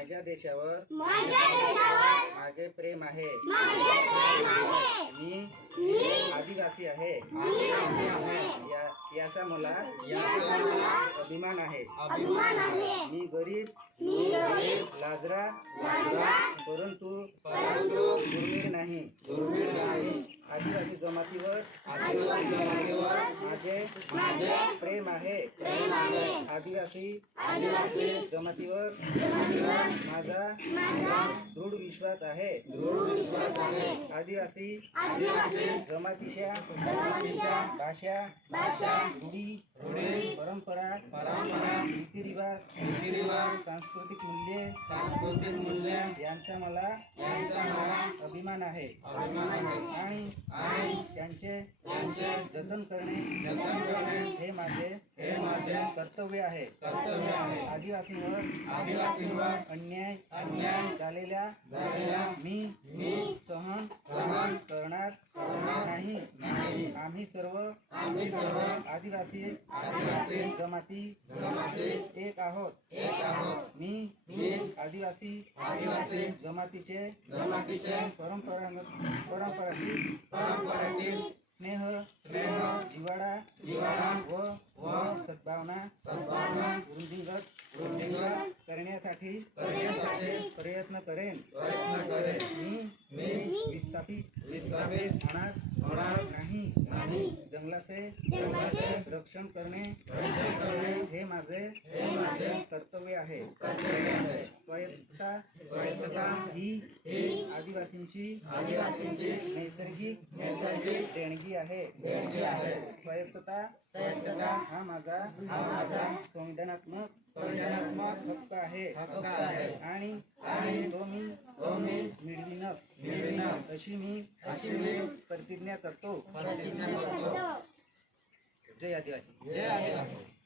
माझ्या देशावर माझे प्रेम आहे. माझे प्रेम आहे. मी आदिवासी आहे. आदिवासी आहे. या- याचा मला अभिमान आहे. अभिमान आहे. मी गरीब लाजरा परंतु दुर्मिळ नाही. आदिवासी जमातीवर माझे प्रेम आहे. प्रेम आहे. आदिवासी आदिवासी जमातीवर माझा माझा दृढ विश्वास आहे. आदिवासी आदिवासी जमातीच्या भाषा भाषा रूढी परंपरा परंपरा रीतिरिवाज सांस्कृतिक मूल्ये सांस्कृतिक मूल्य यांचा मला यांचा मला अभिमान आहे. आणि त्यांचे जतन करणे जतन करणे हे माझे हे कर्तव्य आहे. कर्तव्य आहे. आदिवासींवर आदिवासींवर अन्याय अन्याय झालेल्या मी मी सहन सहन करणार नाही. आम्ही सर्व आम्ही सर्व आदिवासी आदिवासी जमाती जमाती एक आहोत. एक आहोत. मी मी आदिवासी आदिवासी जमातीचे जमातीचे परंपरा परंपरातील परंपरेतील स्नेह स्नेह जिवाळा जिव्हाळा व व सद्भावना सद्भावना वृद्धिंगत वृद्धिंगत करण्यासाठी करण्यासाठी प्रयत्न करेन. प्रयत्न करेन. मी मी विस्थापित विस्थापित होणार होणार नाही. नाही. जंगलाचे जंगलाचे रक्षण करणे रक्षण करणे हे माझे हे माझे कर्तव्य आहे. कर्तव्य आहे. स्वायत्तता स्वायत्तता ही ही आदिवासींची आदिवासींची नैसर्गिक नैसर्गिक देणगी. आहे. देणगी आहे. स्वायत्तता. हा माझा. माझा. संविधानात्मक. संविधानात्मक हक्क आहे. आणि तो मी अशी मी प्रतिज्ञा करतो. जय आदिवासी. जय आदिवासी.